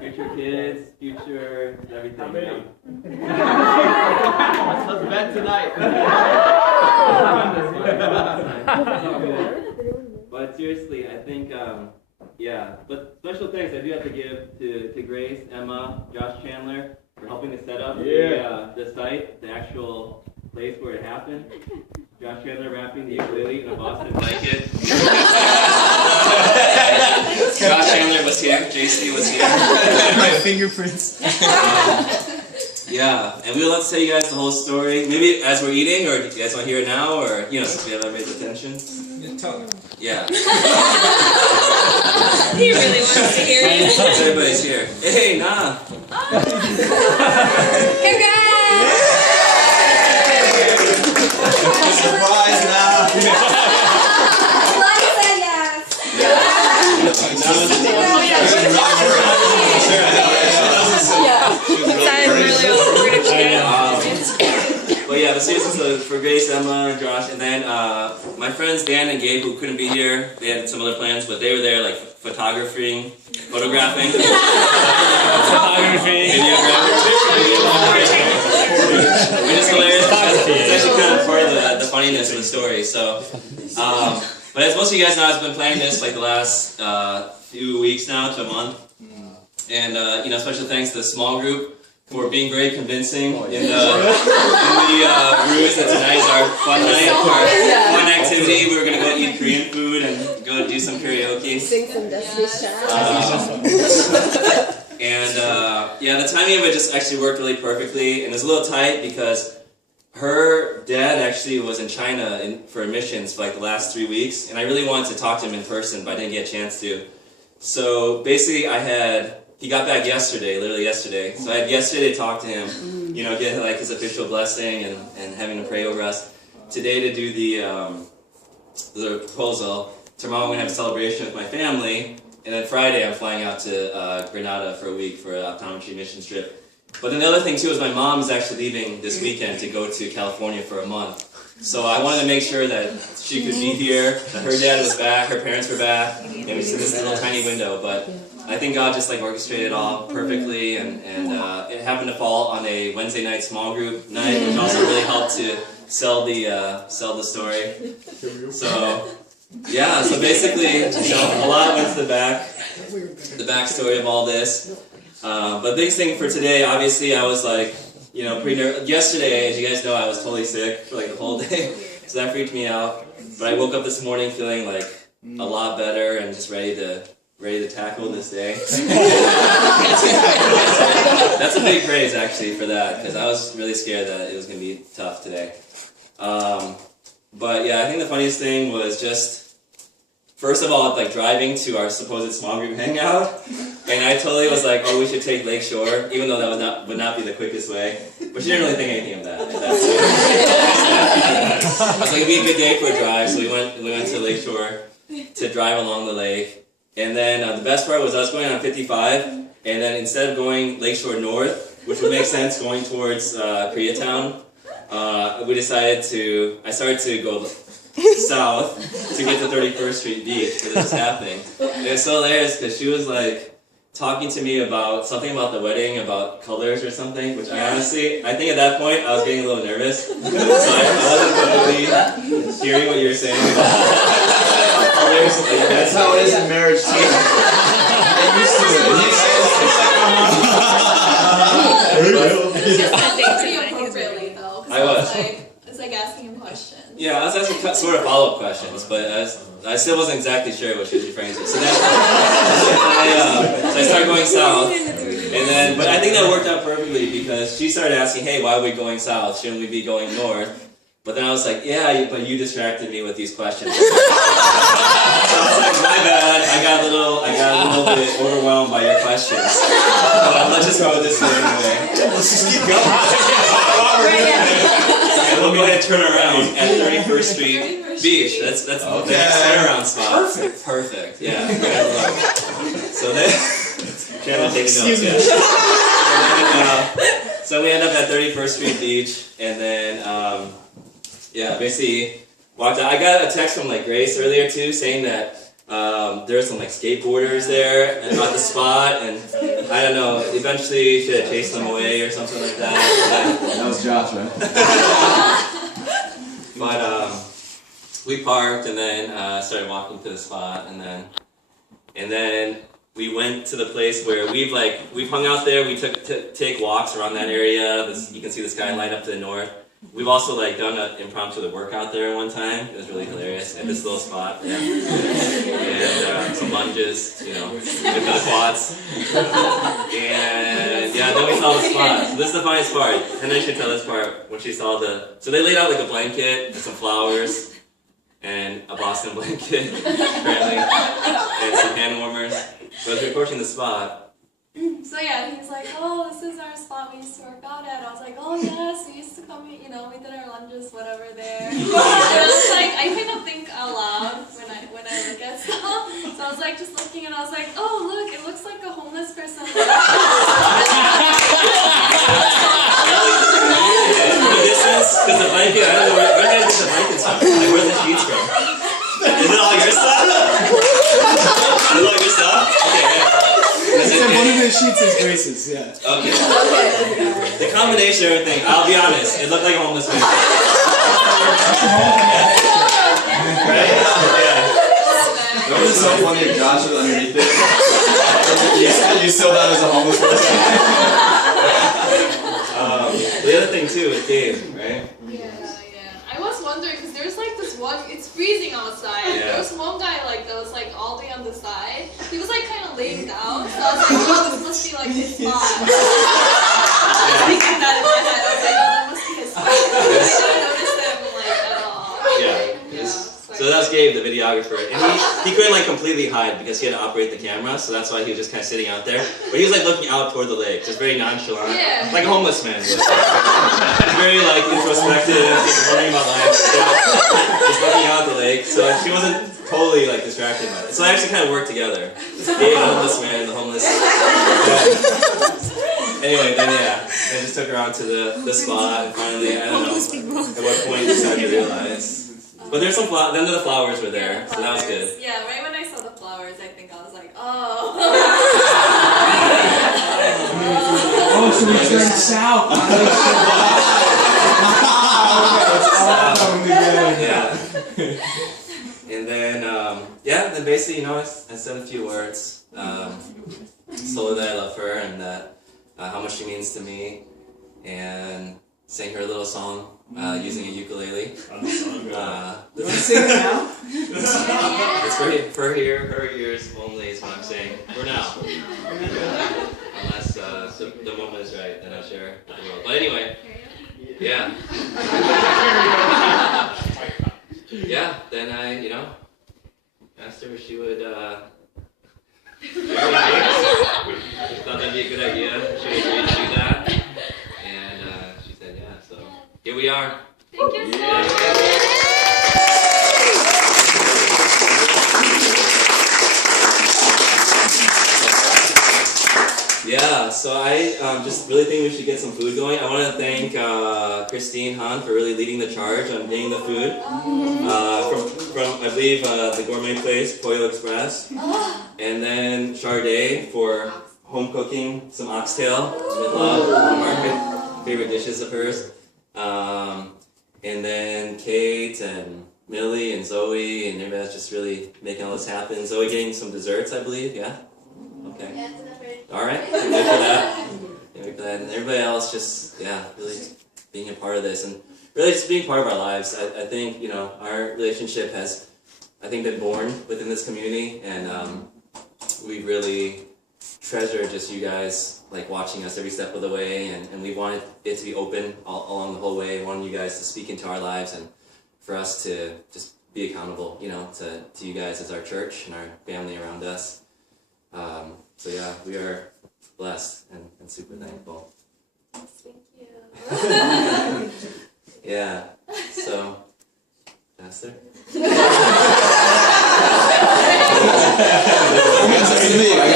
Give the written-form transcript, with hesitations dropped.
future kids, future everything. How many? Let's bet tonight. But seriously, I think, yeah. But special thanks I do have to give to Grace, Emma, Josh Chandler for helping to set up the site, the actual place where it happened. Josh Chandler wrapping the ukulele in a Boston blanket. Josh Chandler was here. JC was here. My fingerprints. Yeah, and we would love to tell you guys the whole story. Maybe as we're eating, or do you guys want to hear it now, or since we have everybody's attention. Yeah. He really wants to hear it. Everybody's here. Hey, nah. Congrats! Surprise now. Glad you said yes. But yeah, but seriously, so for Grace, Emma, Josh, and then my friends Dan and Gabe, who couldn't be here, they had some other plans, but they were there like photographing, videographing. Which is hilarious. It's actually kind of part of the funniness of the story. So, but as most of you guys know, I've been planning this like the last few weeks now to a month, and special thanks to the small group for being very convincing in the ruse that tonight is our fun night, our fun activity. We were gonna go eat Korean food and go do some karaoke. Sing some Destiny's Child. And the timing of it just actually worked really perfectly, and it was a little tight because her dad actually was in China for missions for like the last 3 weeks, and I really wanted to talk to him in person, but I didn't get a chance to. So basically he got back yesterday, literally yesterday, so I had yesterday to talk to him, get like his official blessing and having him pray over us. Today to do the proposal. Tomorrow I'm going to have a celebration with my family. And then Friday, I'm flying out to Grenada for a week for an optometry mission trip. But then the other thing, too, is my mom is actually leaving this weekend to go to California for a month. So I wanted to make sure that she could be here, that her dad was back, her parents were back, and we see this little tiny window. But I think God just like orchestrated it all perfectly, and it happened to fall on a Wednesday night small group night, which also really helped to sell the story. So... yeah, so basically, a lot went to the backstory of all this. But biggest thing for today, obviously, I was like, pretty nervous. Yesterday, as you guys know, I was totally sick for like the whole day, so that freaked me out. But I woke up this morning feeling like a lot better and just ready to tackle this day. That's a big praise actually for that, because I was really scared that it was going to be tough today. But yeah, I think the funniest thing was just, first of all, like driving to our supposed small group hangout, and I totally was like, oh, we should take Lakeshore, even though that would not be the quickest way. But she didn't really think anything of that. I was like, it'd be a good day for a drive, so we went to Lakeshore to drive along the lake. And then the best part was us going on 55, and then instead of going Lakeshore North, which would make sense going towards Koreatown, I started to go south to get to 31st Street Beach, because this was happening. And it was so hilarious because she was like talking to me about something about the wedding, about colors or something, which I think at that point I was getting a little nervous. So I wasn't totally hearing what you were saying about colors. That's how it is in marriage too. Get used to It. Appropriately though. I was. It's like asking him questions. Yeah, I was asking sort of follow-up questions, but I still wasn't exactly sure what she was referring to. So then I started going south, but I think that worked out perfectly because she started asking, hey, why are we going south? Shouldn't we be going north? But then I was like, yeah, but you distracted me with these questions. So I was like, my bad, I got a little bit overwhelmed by your questions. But let's just go with this way anyway. Let's just keep going. And we'll go ahead and turn around at 31st Street Beach. That's the next turnaround spot. Perfect. Yeah. So then, Chandler taking notes. Yeah. So we end up at 31st Street Beach, and then basically walked out. I got a text from like Grace earlier too, saying that there were some like skateboarders there about the spot, and I don't know. Eventually, should have chased them away or something like that. That was Josh, right? But we parked and then started walking to the spot, and then we went to the place where we've hung out there. We take walks around that area. You can see the skyline up to the north. We've also done an impromptu workout there one time. It was really hilarious at this little spot. Yeah. And some lunges, good for the quads. And yeah, then we saw the spot. So this is the funniest part. And then she tell this part when she saw so they laid out a blanket and some flowers and a Boston blanket, apparently, and some hand warmers. But as we were approaching the spot, So yeah, he's like, oh, this is our spot we used to work out at. I was like, oh yes, we used to come, we did our lunges, whatever there. And I was like, I kind of think out loud when I look at stuff. So I was like, just looking, and I was like, oh look, it looks like a homeless person. the distance, because the blanket, I don't know where did I get the blankets from? Where's the sheets from? Is it all your stuff? Is it all your stuff? Okay, yeah. One of the sheets is Grace's, yeah. Okay. The combination of everything, I'll be honest, it looked like a homeless man. Right? Yeah. It was so funny if Josh was underneath it. You still thought it was a homeless person. The other thing too is Dave, right? Yeah. I was wondering, because there's this one, it's freezing outside. Yeah. There was one guy that was all the way on the side. He was kind of laying down, so I was like, oh, this must be his spot. I was thinking that in my head. I was like, oh, that must be his spot. I didn't notice him at all. Yeah. So that was Gabe, the videographer, and he couldn't completely hide because he had to operate the camera, so that's why he was just kind of sitting out there. But he was looking out toward the lake, just very nonchalant, like a homeless man would. Very introspective, just wondering about life, just looking out at the lake. So she wasn't totally distracted by it. So they actually kind of worked together. Gabe, the homeless man, and the homeless. Yeah. Anyway, then I just took her out to the spot, and finally, I don't know at what point we started to realize. But there's some then the flowers were there, so that was good. Yeah, right when I saw the flowers, I think I was like, oh. Oh, so we turned south. Yeah. And then, then basically, I said a few words. Told her that I love her and that how much she means to me, and sang her a little song using a ukulele. You want to sing it now? It's for her ears only is what I'm saying. For now. Unless the moment is right, then I'll share with the world. But anyway, yeah. Yeah, then I, asked her if she would, thought that'd be a good idea. She would agree to do that. And she said yeah, so here we are. Thank you so much. Yeah, so I just really think we should get some food going. I want to thank Christine Han for really leading the charge on getting the food from I believe the gourmet place Pollo Express, and then Charday for home cooking some oxtail with love, one of our favorite dishes of hers, and then Kate and Millie and Zoe and everybody that's just really making all this happen. Zoe getting some desserts, I believe. Yeah. Okay. Yeah, that's right. All right, I'm good for that. And everybody else just, really being a part of this and really just being part of our lives. I think, our relationship has, been born within this community, and we really treasure just you guys, watching us every step of the way, and we wanted it to be open all along the whole way. We wanted you guys to speak into our lives and for us to just be accountable, to you guys as our church and our family around us. So yeah, we are blessed and super thankful.